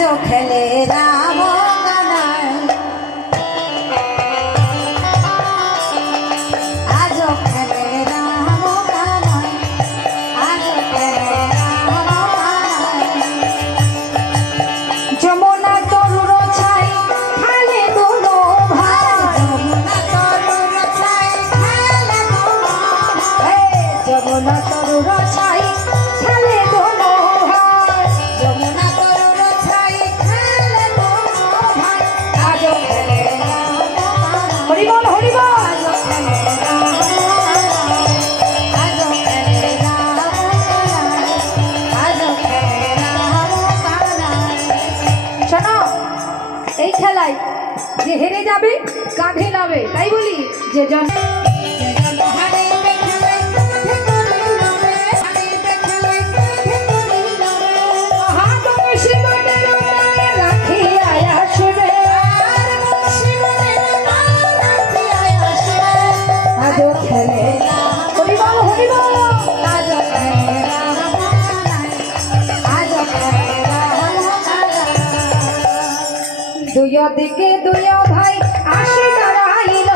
আজও খেলে রাম কানাই আজও খেলে রাম কানাই আজও খেলে রাম কানাই যমুনা তরুর ছাই খেলে দুনো ভাই যমুনা তরুর ছাই খেলে দুনো ভাই যমুনা তরুর ছাই খেলে দুনো ভাই যমুনা তরুর ছাই খেলে দুনো ভাই আজও খেলে রাম হরি বল হরি বল আজও খেলে রাম আজও খেলে রাম আজও খেলে রাম শোনো এই খেলায় যে হেরে যাবে কাঁধে নাবে তাই বলি যে জন দুই দিকে দুই ভাই আসে দাঁড়াইল